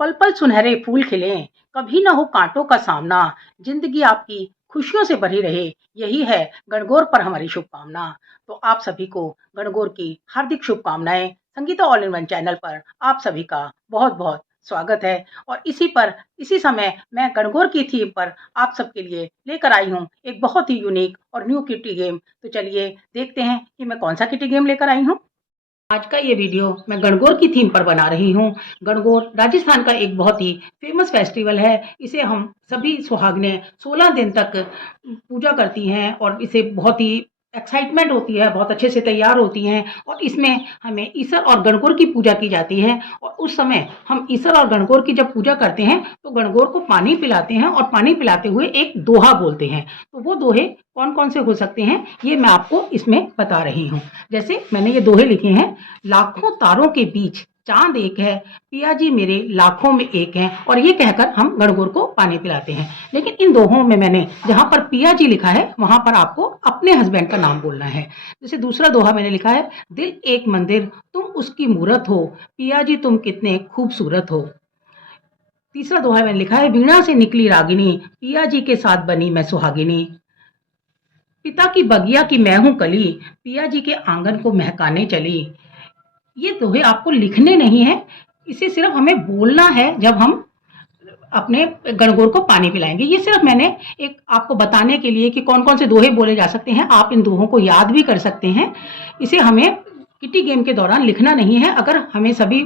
पल पल सुनहरे फूल खिले, कभी न हो कांटों का सामना, जिंदगी आपकी खुशियों से भरी रहे, यही है गणगौर पर हमारी शुभकामना। तो आप सभी को गणगौर की हार्दिक शुभकामनाएं। Sangeeta all in one channel पर आप सभी का बहुत बहुत स्वागत है। और इसी समय मैं गणगौर की थीम पर आप सबके लिए लेकर आई हूँ एक बहुत ही यूनिक और न्यू किटी गेम। तो चलिए देखते हैं कि मैं कौन सा किटी गेम लेकर आई हूँ। आज का ये वीडियो मैं गणगौर की थीम पर बना रही हूँ। गणगौर राजस्थान का एक बहुत ही फेमस फेस्टिवल है। इसे हम सभी सुहागनें 16 दिन तक पूजा करती हैं और इसे बहुत ही एक्साइटमेंट होती है, बहुत अच्छे से तैयार होती हैं। और इसमें हमें ईसर और गणगौर की पूजा की जाती है। और उस समय हम ईसर और गणगौर की जब पूजा करते हैं तो गणगौर को पानी पिलाते हैं और पानी पिलाते हुए एक दोहा बोलते हैं। तो वो दोहे कौन कौन से हो सकते हैं ये मैं आपको इसमें बता रही हूँ। जैसे मैंने ये दोहे लिखे हैं। लाखों तारों के बीच चांद एक है, पिया जी मेरे लाखों में एक हैं। और ये कहकर हम गणगौर को पानी पिलाते हैं। लेकिन इन दोहों में मैंने जहां पर पिया जी लिखा है वहां पर आपको अपने हस्बैंड का नाम बोलना है। जैसे दूसरा दोहा मैंने लिखा है, दिल एक मंदिर तुम उसकी मूरत हो, पिया जी तुम कितने खूबसूरत हो। तीसरा दोहा मैंने लिखा है, वीणा से निकली रागिनी, पिया जी के साथ बनी मैं सुहागिनी। पिता की बगिया की मैं हूं कली, पिया जी के आंगन को महकाने चली। ये दोहे आपको लिखने नहीं है, इसे सिर्फ हमें बोलना है जब हम अपने गणगौर को पानी पिलाएंगे। ये सिर्फ मैंने एक आपको बताने के लिए कि कौन कौन से दोहे बोले जा सकते हैं। आप इन दोहों को याद भी कर सकते हैं। इसे हमें किटी गेम के दौरान लिखना नहीं है। अगर हमें सभी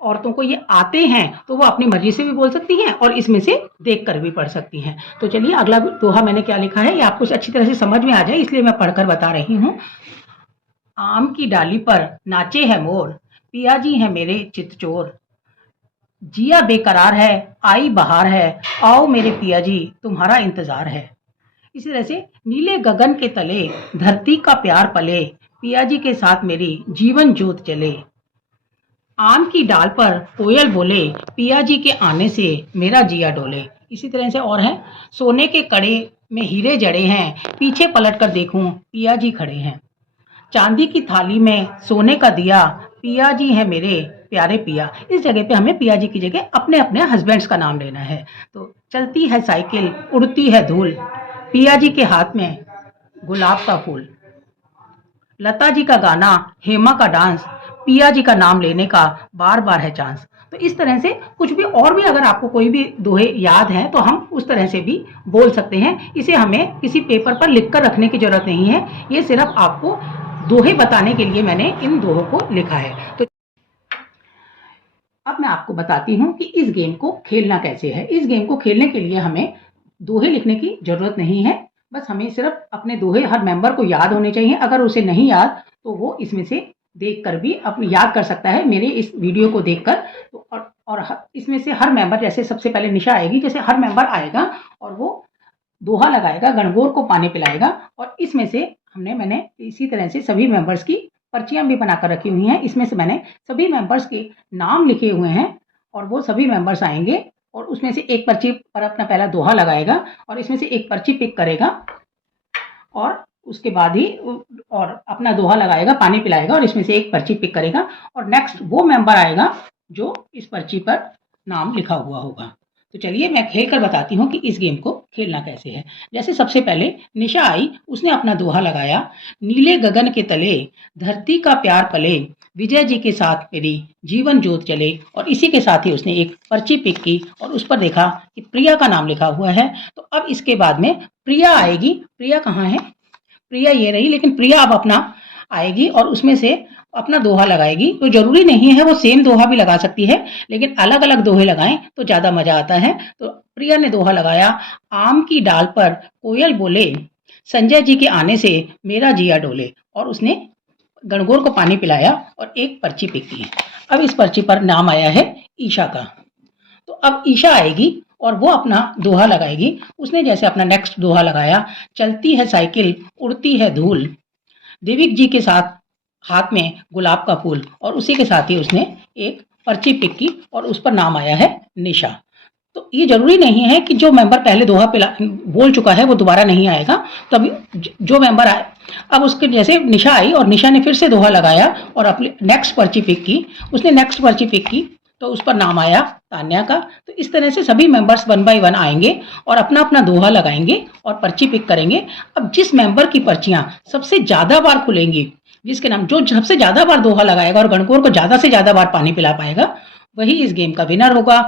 औरतों को ये आते हैं तो वो अपनी मर्जी से भी बोल सकती हैं और इसमें से देख कर भी पढ़ सकती हैं। तो चलिए अगला दोहा मैंने क्या लिखा है ये आपको अच्छी तरह से समझ में आ जाए इसलिए मैं पढ़कर बता रही हूँ। आम की डाली पर नाचे है मोर, पिया जी है मेरे चितचोर। जिया बेकरार है, आई बहार है, आओ मेरे पिया जी तुम्हारा इंतजार है। इसी तरह से नीले गगन के तले धरती का प्यार पले, पिया जी के साथ मेरी जीवन जोत चले। आम की डाल पर कोयल बोले, पिया जी के आने से मेरा जिया डोले। इसी तरह से और है, सोने के कड़े में हीरे जड़े हैं, पीछे पलट कर देखूं पिया जी खड़े हैं। चांदी की थाली में सोने का दिया, पिया जी है मेरे प्यारे पिया। इस जगह पे हमें पिया जी की जगह अपने अपने हस्बैंड्स का नाम लेना है। तो चलती है साइकिल उड़ती है धूल, पिया जी के हाथ में गुलाब का फूल। लता जी का गाना हेमा का डांस, पिया जी का नाम लेने का बार बार है चांस। तो इस तरह से कुछ भी और भी अगर आपको कोई भी दोहे याद है तो हम उस तरह से भी बोल सकते हैं। इसे हमें किसी पेपर पर लिख कर रखने की जरूरत नहीं है। ये सिर्फ आपको दोहे बताने के लिए मैंने इन दोहों को लिखा है। तो अब मैं आपको बताती हूँ कि इस गेम को खेलना कैसे है। इस गेम को खेलने के लिए हमें दोहे लिखने की जरूरत नहीं है। बस हमें सिर्फ अपने दोहे हर मेंबर को याद होने चाहिए। अगर उसे नहीं याद तो वो इसमें से देखकर भी अपने याद कर सकता है मेरे इस वीडियो को देखकर। तो और इसमें से हर मेंबर, जैसे सबसे पहले निशा आएगी, जैसे हर मेंबर आएगा और वो दोहा लगाएगा, गणगौर को पानी पिलाएगा। और इसमें से मैंने इसी तरह से सभी मेंबर्स की पर्चियां भी बनाकर रखी हुई हैं। इसमें से मैंने सभी मेंबर्स के नाम लिखे हुए हैं और वो सभी मेंबर्स आएंगे और उसमें से एक पर्ची पर अपना पहला दोहा लगाएगा और इसमें से एक पर्ची पिक करेगा और उसके बाद ही और अपना दोहा लगाएगा, पानी पिलाएगा और इसमें से एक पर्ची पिक करेगा और नेक्स्ट वो मेंबर आएगा जो इस पर्ची पर नाम लिखा हुआ होगा। तो चलिए मैं खेल कर बताती हूँ कि इस गेम को खेलना कैसे है। जैसे सबसे पहले निशा आई, उसने अपना दोहा लगाया, नीले गगन के तले धरती का प्यार पले, विजय जी के साथ मेरी जीवन जोत चले। और इसी के साथ ही उसने एक पर्ची पिक की और उस पर देखा कि प्रिया का नाम लिखा हुआ है। तो अब इसके बाद में प्रिया आएगी। प्रिया कहाँ है? प्रिया ये रही, लेकिन प्रिया अब अपना आएगी और उसमें से अपना दोहा लगाएगी। तो जरूरी नहीं है वो सेम दोहा भी लगा सकती है, लेकिन अलग अलग दोहे लगाएं तो ज्यादा मजा आता है। तो प्रिया ने दोहा लगाया, आम की डाल पर कोयल बोले, संजय जी के आने से मेरा जिया डोले। और उसने गणगौर को पानी पिलाया और एक पर्ची पिक की। अब इस पर्ची पर नाम आया है ईशा का। तो अब ईशा आएगी और वो अपना दोहा लगाएगी। उसने जैसे अपना नेक्स्ट दोहा लगाया, चलती है साइकिल उड़ती है धूल, देविक जी के साथ हाथ में गुलाब का फूल। और उसी के साथ ही उसने एक पर्ची पिक की और उस पर नाम आया है निशा। तो ये जरूरी नहीं है कि जो मेंबर पहले दोहा बोल चुका है वो दोबारा नहीं आएगा। तभी जो मेंबर आए, अब उसके जैसे निशा आई और निशा ने फिर से दोहा लगाया और अपनी नेक्स्ट पर्ची पिक की। उसने नेक्स्ट पर्ची पिक की तो उस पर नाम आया तान्या का। तो इस तरह से सभी मेंबर्स 1 बाय 1 आएंगे और अपना-अपना दोहा लगाएंगे और पर्ची पिक करेंगे। अब जिस मेंबर की पर्चियां सबसे ज़्यादा बार खुलेंगी, जिसके नाम जो सबसे ज़्यादा बार दोहा लगाएगा और गणगौर को ज़्यादा से ज़्यादा बार पानी पिला पाएगा, वही इस गेम का विनर होगा।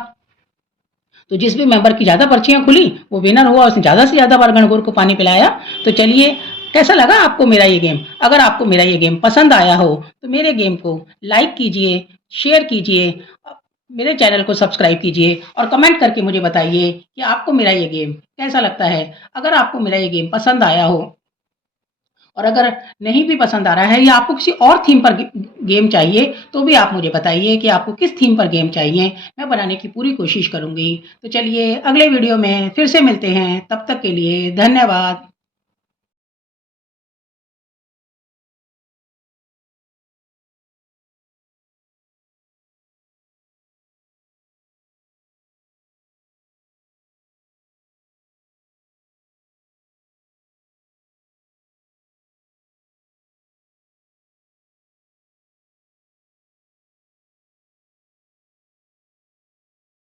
तो जिस भी मेंबर की ज़्यादा पर्चियां खुली वो विनर हुआ, उसने ज़्यादा से ज़्यादा बार गणगौर को पानी पिलाया। तो चलिए, कैसा लगा आपको मेरा ये गेम? अगर आपको मेरा ये गेम पसंद आया हो तो मेरे गेम को लाइक कीजिए, शेयर कीजिए, मेरे चैनल को सब्सक्राइब कीजिए और कमेंट करके मुझे बताइए कि आपको मेरा ये गेम कैसा लगता है। अगर आपको मेरा ये गेम पसंद आया हो और अगर नहीं भी पसंद आ रहा है या आपको किसी और थीम पर गेम चाहिए तो भी आप मुझे बताइए कि आपको किस थीम पर गेम चाहिए, मैं बनाने की पूरी कोशिश करूंगी। तो चलिए, अगले वीडियो में फिर से मिलते हैं, तब तक के लिए धन्यवाद।